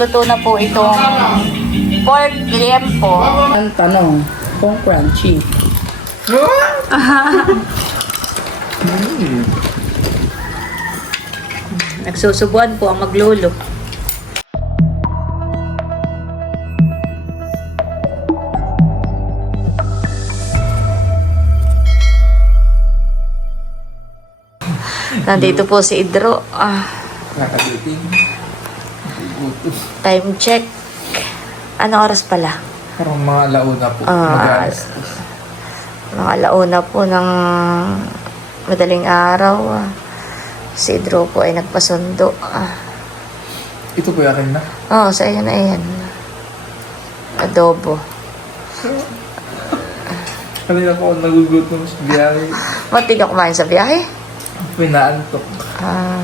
Luto na po itong pork liempo. Ang tanong, kung crunchy. Nagsusubuan po ang maglolo. Nandito po si Idro. Nakaliting. Time check. Ano oras pala? Parang mga launa po. Mga alauna po ng madaling araw. Si Idro po ay nagpasundo. Ito po yung akin na. Sa iyo na yan. Adobo. Kanina po ako nagugutom sa biyahe. Ba't di ka kumain sa biyahe? Pinaantok.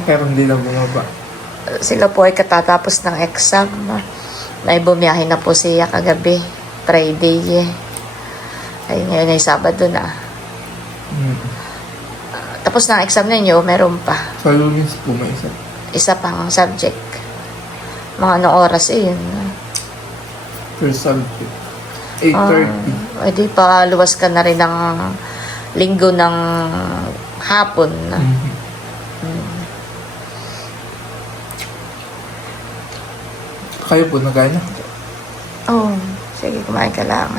Pero hindi na bumaba. Sila po ay katatapos ng exam. Ay bumiyahe na po siya kagabi. Friday. Ay ngayon ay Sabado na. Tapos ng exam ninyo, meron pa. Sa Lunes po may isa. Isa pang subject. Mga anong oras yun? First subject. 8:30. Ay di pa luwas ka na rin ng linggo ng hapon. Kayo po nagkain na? Sige, kumain ka lang.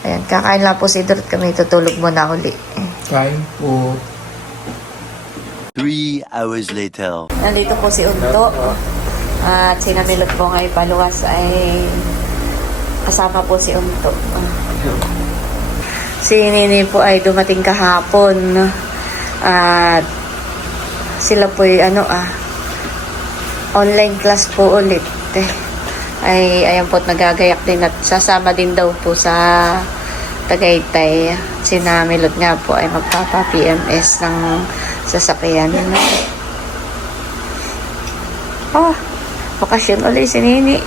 Ayan, kakain lang po si Idro at kami tutulog muna uli. Kain po. 3 hours later. Nandito po si Unto. At sinamilot po ngayon paluwas ay kasama po si Unto. Si Nini po ay dumating kahapon. At sila po ay online class po ulit. Ay ayan po nagagayak din at sasama din daw po sa Tagaytay. Sinamilot nga po ay magpapa-PMS ng sasakyan. Bakasyon ulit si Nini.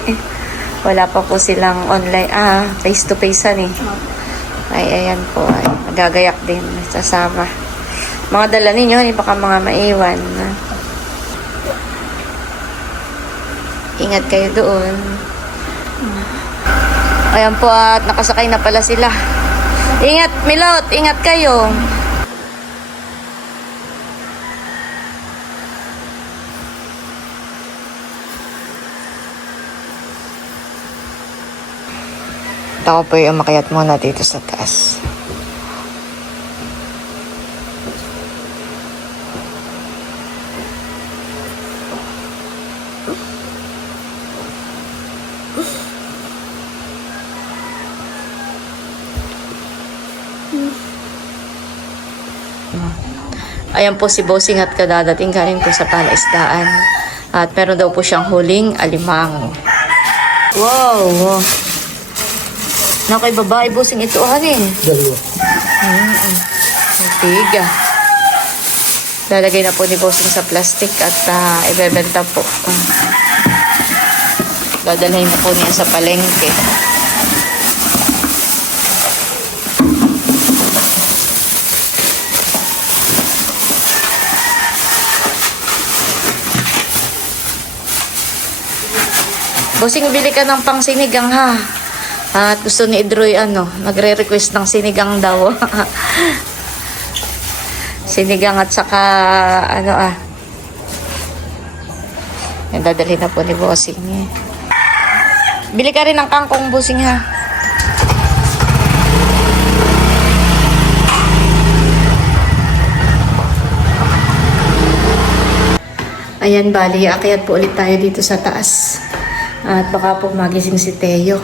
Wala pa po silang online, face to face ay ayan po ay nagagayak din sasama. Mga dala ninyo, baka mga maiwan. Ingat kayo doon. Ayan po at nakasakay na pala sila. Ingat, Milot! Ingat kayo! Ako po yung umakyat muna dito sa taas. Ayan po si Bossing at kadadating galing po sa palaisdaan. At meron daw po siyang huling alimango. Wow! Nakay babae, Bossing ito Dalawa. Tiga. Lalagay na po ni Bossing sa plastic at ibebenta po. Dadalhin na po niya sa palengke. Bossing, bili ka ng pang sinigang ha. At gusto ni Idroy nagre-request ng sinigang daw. Sinigang at saka Yan, dadalhin na po ni Bossing. Bili ka rin ng kangkong, Bossing ha. Ayan, bali, akyat po ulit tayo dito sa taas. At baka po magising si Teo.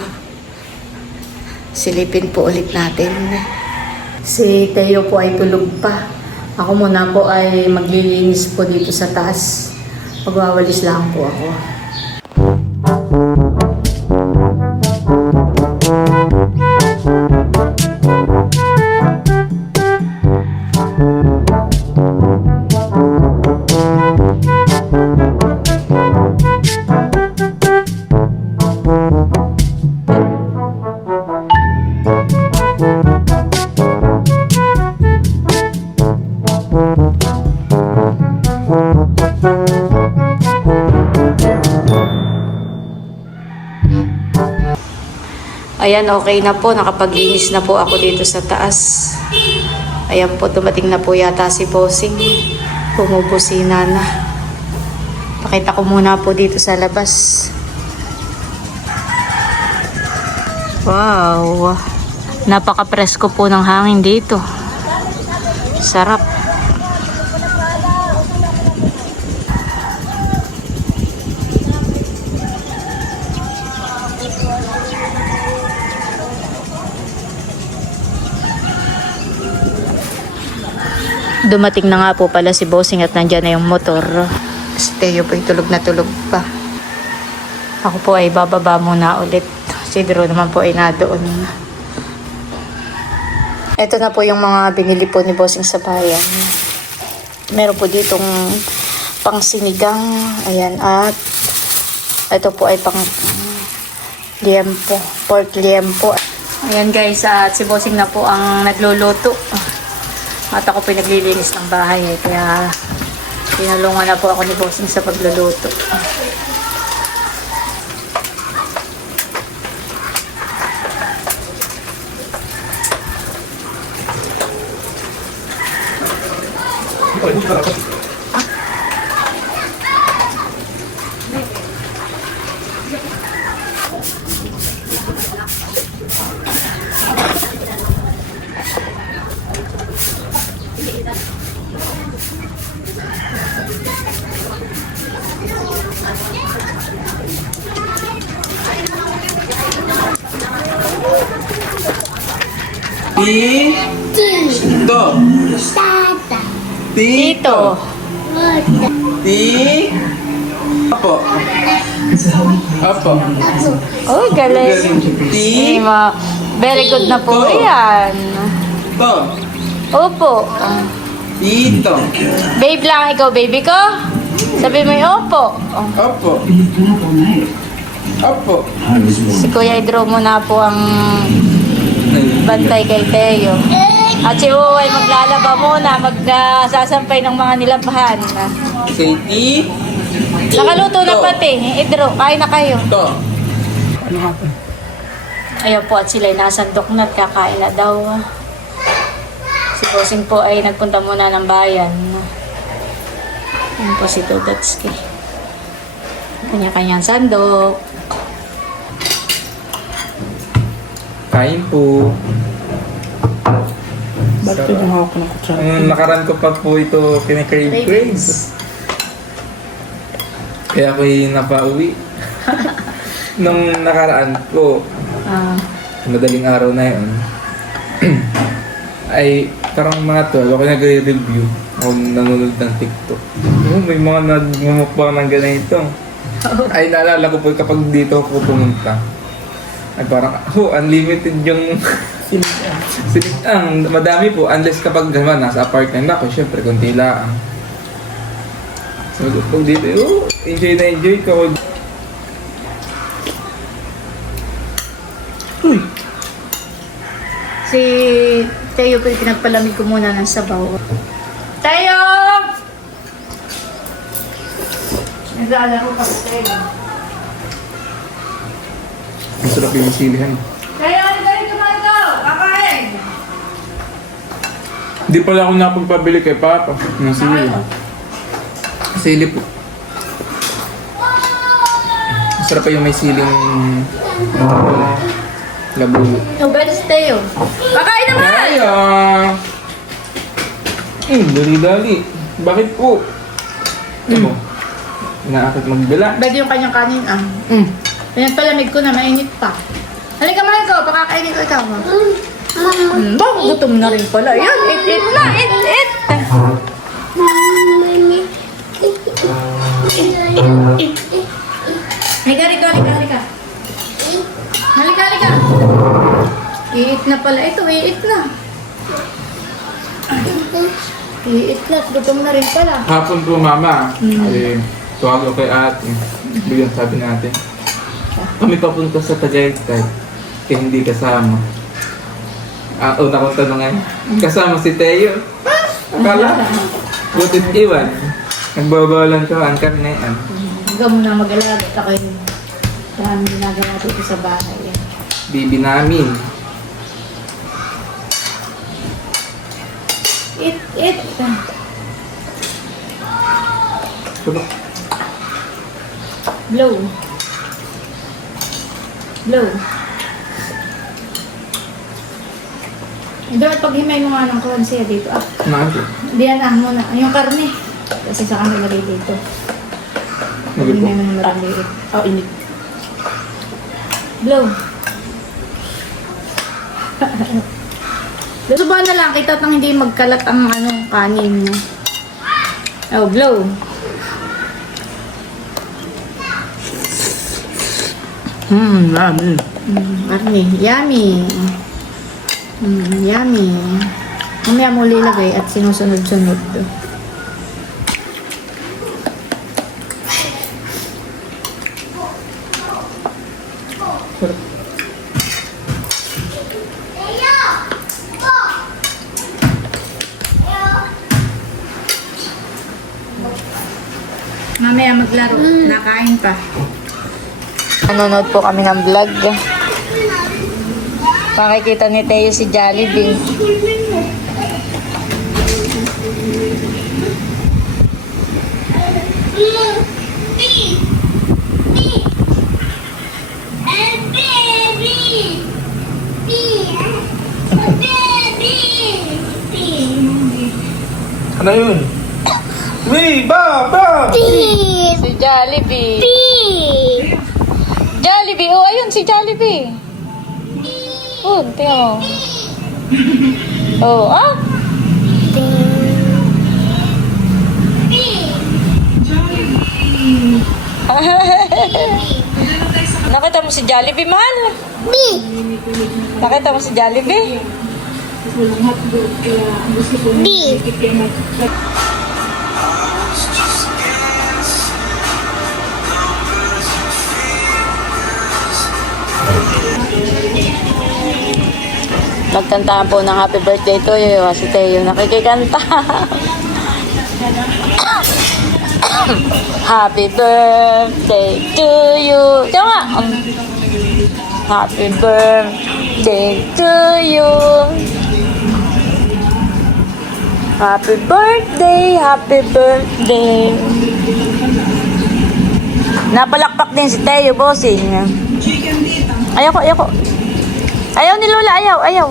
Silipin po ulit natin. Si Teo po ay tulog pa. Ako muna po ay maglilinis po dito sa taas. Magwawalis lang po ako. Ayan, okay na po. Nakapaglinis na po ako dito sa taas. Ayan po, dumating na po yata si Bossing. Bumubusina na. Pakita ko muna po dito sa labas. Wow! Napaka-presko po ng hangin dito. Sarap. Dumating na nga po pala si Bossing at nandyan na yung motor. Si Teo po tulog na tulog pa. Ako po ay bababa muna ulit. Si Drew naman po ay nadoon. Ito na po yung mga binili po ni Bossing sa bayan. Meron po ditong pang sinigang. Ayan. At ito po ay pang liempo. Pork liempo. Ayan guys. At si Bossing na po ang nagluluto. At ako po naglilinis ng bahay. Kaya tinulungan na po ako ni Bossing sa pagluluto. Tito. Tito. Apo. Apo. Oh, galing. Very good na po yan. To. Opo. Tito. Babe lang ikaw, baby ko. Sabi mo yung opo. Apo. Apo. Si Kuya Idro muna po ang bantay kay Teo. At si Uwe ay maglalaba muna, magsasampay ng mga nilabahan. Katie. Nakaluto na pati. Idro, kain na kayo. To. Ayun po, at sila ay nasandok na at kakain na daw. Si Bossing po ay nagpunta muna ng bayan. Ayun po si Dodotski. Kanya-kanyang sandok. Kain po. Ba't pinahawak ko ng kutsara? Nakaraan ko pa po ito kine-crave craves. Kaya ako'y napauwi. Nung nakaraan po, madaling araw na yun, ay parang mga 12, ako nagre-review. Ako nanonood ng TikTok. Oh, may mga nagmumukbang ng ganito. Ay, naalala ko po kapag dito ako pumunta. Ay parang, unlimited yung sinigang. Madami po, unless kapag naman nasa apartment ako, syempre, kunti lang. So, pag dito, enjoy na enjoy ko. Uy! Si Teo po pinagpalamig ko muna ng sabaw. Teo! Nag-aalaro ka sa Teo. Masarap yung silihan. Teo, ano ba yung tomato? Kakain! Hindi pala ako nakapagpabili kay Papa ng sili. Sili po. Masarap pa yung may siling labuyo. Oh, beto si Teo. Kakain naman! Kaya! Dali-dali. Bakit po? Ano? Inaakit magbila. Beto yung kanyang kanin Pinagpalamig ko na, mainit pa. Halika mahal ko, pakakainin ko ikaw. Bang, gutom na rin pala. Yan, eat na, eat. Halika. Halika. Iit na pala ito, iit na. Iit na, gutom na rin pala. Hapon po, Mama. Ay, tuwag ako kay ate. Bigyan sabi natin. Kami papunta sa Tagaytay. Kaya hindi kasama. Una kong tanong ay, kasama si Teo. Akala, butit iwan. Nagbabawalan ko ang karnean. Huwag mo na mag-alala. Ako yung daming ginagawa dito sa bahay. Bibi namin. It. Puno. Blow. Blow. Dapat paghimay mo nga ng kronsiya dito. Nako. Diyan muna. Yung karne. Kasi sa kami lagay dito. Nagay po. Paghimay mo ng maliliit. Oh, init. Blow. Subuhan na lang. Kita nang hindi magkalat ang kanin. Oh, blow. Yummy. Karne. Yummy. Yummy. Mamaya mo lilagay at sinusunod-sunod. Mamaya maglaro. Nakain pa. Nanonood po kami ng vlog. Pakikita ni Teo si Jollibee. Ano yun? Wee! Ba! Si Jollibee. Jollibee! Oh, ayun si Jollibee. Oh, tingnan mo. Oh, ah? Nakita mo si Jollibee, mahal? Nakita mo si Jollibee? Magkantaan po ng happy birthday to you. Si Teo nakikikanta. Happy birthday to you. Tama. Happy birthday to you. Happy birthday, happy birthday. Napalakpak din si Teo, bossing. Ayoko. Ayaw ni Lola, ayaw.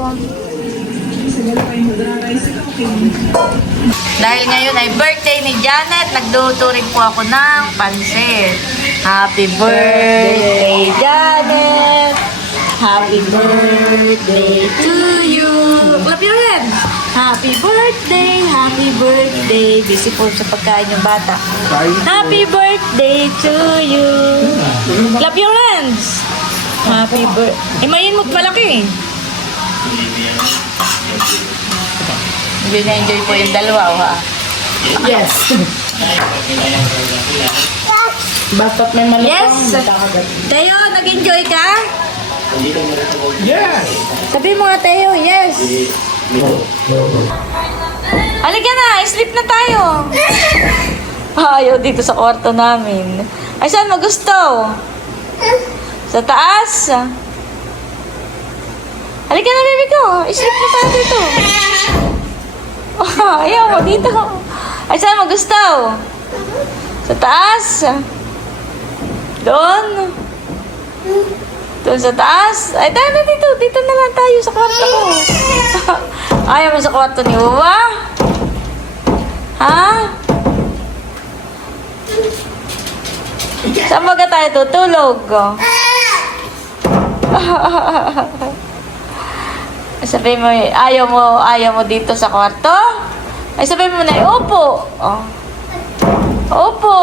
Dahil ngayon ay birthday ni Janet, nagluto rin po ako ng pansit. Happy birthday, Janet! Happy birthday to you! Clap your hands! Happy birthday! Busy po sa pagkain yung bata. Happy birthday to you! Clap your hands! Happy birthday. Imayin mo malaki. Hindi na-enjoy po yung dalawa, ha? Yes. Basta't may malutong. Yes! Tayo, nag-enjoy ka? Yes. Sabi mo nga, Tayo, yes! Halika na, sleep na tayo! Ayaw dito sa kwarto namin. Ay, saan mo gusto? Sa taas? Halika na, baby ko. Sleep na tayo dito. Ayaw mo dito. Ay, saan mo gusto? Sa taas? Doon? Doon sa taas? Ay, tayo na dito. Dito na lang tayo sa kwarto ko. Ayaw mo sa kwarto ni Uwa? Ha? Saan baga tayo tutulog? Sabihin mo, ayaw mo dito sa kwarto? Ay, sabihin mo na, opo. Opo.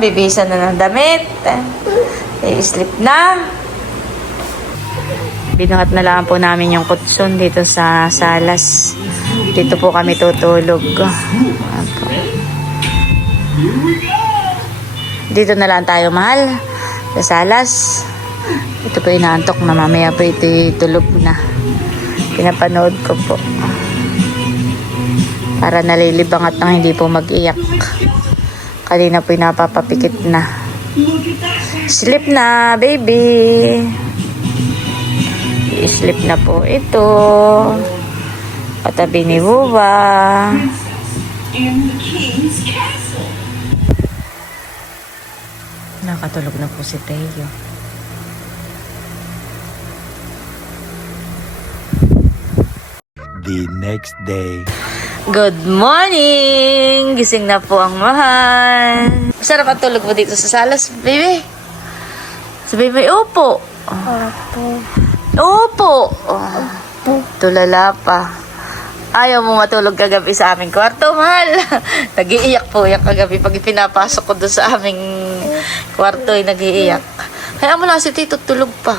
Bibisan na ng damit. I-sleep na. Binuhat na lang po namin yung kutson dito sa salas. Dito po kami tutulog. Dito na lang tayo, mahal. Sa salas. Ito po inaantok na, mamaya po ito tulog na. Pinapanood ko po. Para nalilibang at nang hindi po mag-iyak. Kanina po napapapikit na. Sleep na, baby. I-sleep na po ito. Patabi ni Buba. Nakatulog na po si Teo. The next day. Good morning! Gising na po ang mahal. Masarap ang tulog mo dito sa salas, baby. Sabi mo, upo. Upo. Tulala pa. Ayaw mo matulog kagabi sa aming kwarto, mahal. Nag-iiyak po yung kagabi. Pag pinapasok ko doon sa aming kwarto, nag-iiyak. Kaya mo lang si Tito, tulog pa.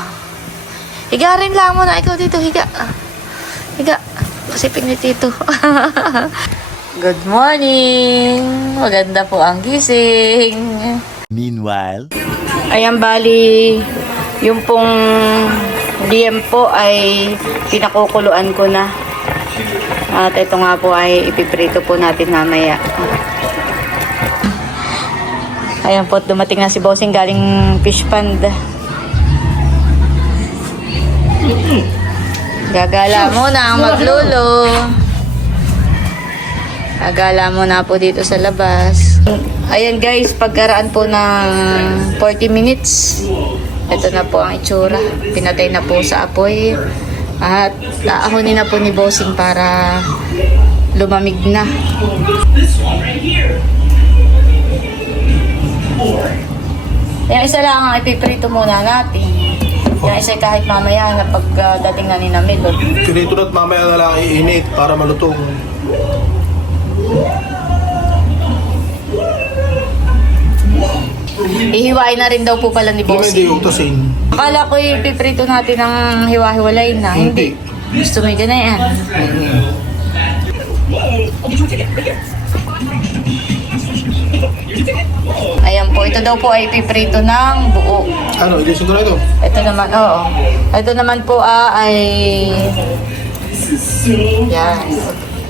Higa rin lang mo na ikaw dito, higa. Higa. Pasipin ni Tito. Good morning. Maganda po ang gising. Meanwhile, Ayan, bali, yung pong DM po ay pinakukuluan ko na. At ito nga po ay ipiprito po natin mamaya. Ayan po, dumating na si Bossing galing fish pond. Gagala muna ang maglulo. Gagala muna po dito sa labas. Ayan guys, pagkaraan po ng 40 minutes. Ito na po ang itsura. Pinatay na po sa apoy. At aahonin na po ni Bossing para lumamig na. Yung isa lang ang ipiprito muna natin. Yung isa kahit mamaya na pagdating na ni Namilod. Pinito na't mamaya na lang iinit para malutong. Ihiwain na rin daw po pala ni Hindi Bossing. utasin. Akala ko ipiprito natin ng hiwa-hiwalay na. Hindi. Gusto mo na yan. Ayan po, ito daw po ay ipiprito ng buo. Ano, ilisin ko na ito. Ito naman, oo. Ito naman po ay... Yan.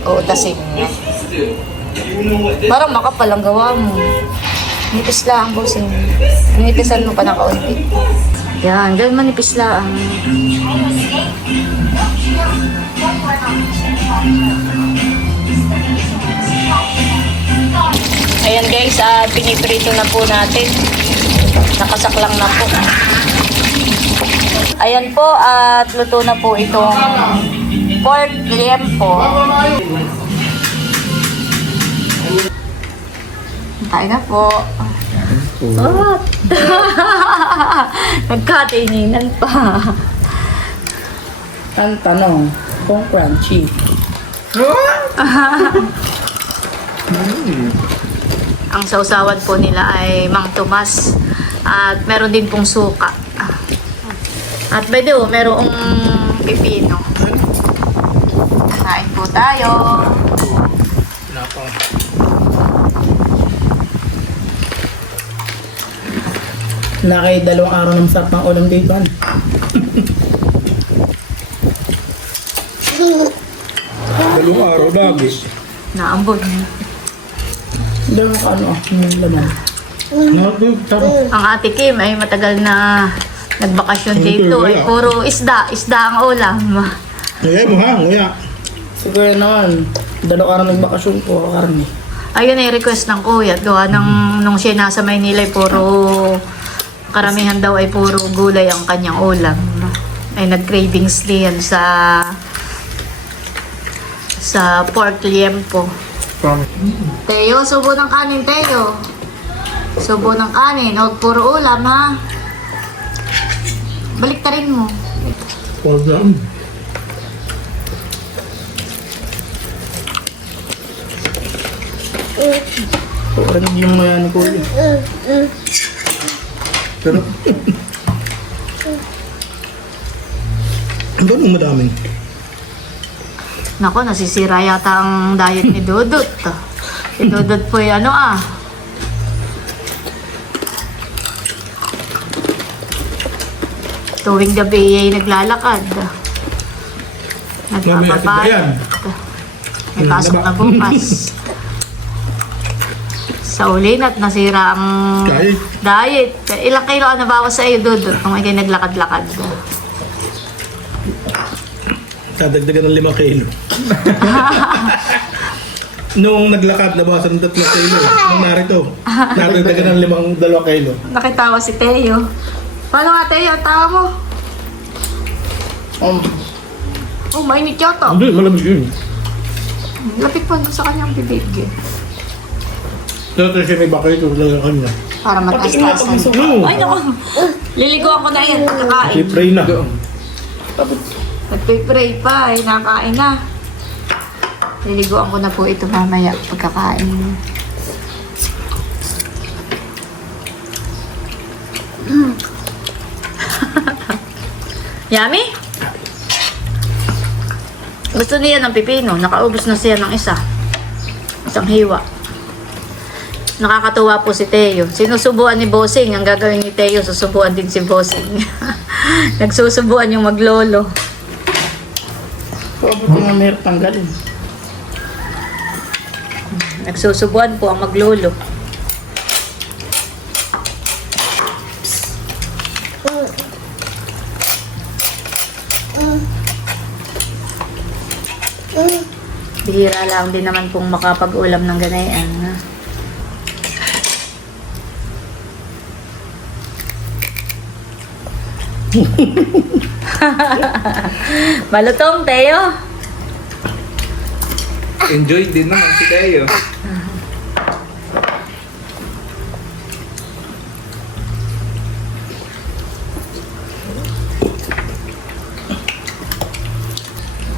Uutasin niya. Parang makapal ang gawa mo. Nipis lang, Bossing. Nipisan mo pa ng kaunti. Yan, ganun manipis lang. Ayan guys, piniprito na po natin. Nakasaklang na po. Ayan po, at luto na po itong pork liempo. Tayo na po. Oh. Nagkatininan pa. Ang tanong, kung crunchy. Ang sausawan po nila ay Mang Tomas. At meron din pong suka. At by the way, merong pipino. Kain po tayo. Nakay 2 araw ng sarap ng ulam dito. Dalawang araw lagi. Naambon. Hindi mo ano, yung laman. Ang ate Kim ay matagal na nagbakasyon dito. Ay puro isda. Isda ang ulam. Nguya mo ha, nguya. Siguro naman, 2 araw ng bakasyon ko, karne. Ayun ay request ng kuya. Gawa nung siya nasa Maynila ay puro karamihan daw ay puro gulay ang kanyang ulam. Ay nag-cravings din sa pork liempo. Teo, subo ng kanin, Teo. Subo ng kanin. Huwag puro ulam, ha? Baliktarin mo. Huwag lang. Parang yung mga ni Kuya. Pero... Ang ganun madaming. Nako, nasisira yata ang diet ni Dudut. Si Dudut po ay tuwing gabi ay naglalakad. Nagpapapayat. May pasok na bukas. sa ulin at nasira ang Kahit. diet. Ilang kilo ang nabawas sa iyo, Dudut, kung ikay naglakad-lakad? Dadagdagan ng 5 kilo. Nung naglakad, nabawasan ng 3 kilo. Nung narito, nadagdagan ng 2 kilo. Nakitawa si Teo. Paano nga, Teo? Ang tawa mo? Oh, mainit yata. Hindi, malamig yun. Lapit pa doon sa kanyang bibig. Dito siya may baka ito, talagang kanya. Para mataas-taasan. No! Ay, naku. Liliguan ko na yan pagkakain. I-pray na. Nagpipray pa, nakain na. Liliguan ko na po ito mamaya pagkakain. Yummy? Gusto niya ng pipino. Nakaubos na siya ng isang hiwa. Nakakatuwa po si Teo. Sinusubuan ni Bossing. Ang gagawin ni Teo, susubuan din si Bossing. Nagsusubuan yung maglolo. Paabot ko nga meron tanggalin. Nagsusubuan po ang maglolo. Bihira lang din naman pong makapag-ulam ng ganayan. Malutong, Teo. Enjoy din naman si Teo.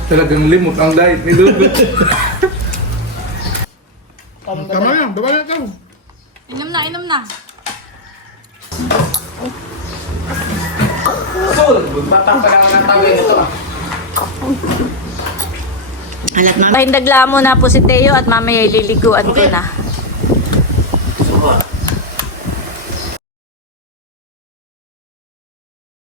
Talagang limot ang diet ni Dudut. Tama yan, baba na ito. Inom na, inom na. Sol, batang pa lang ang tagay nito ah. Pahindagla mo na po si Teo at mamaya ililiguan ko na.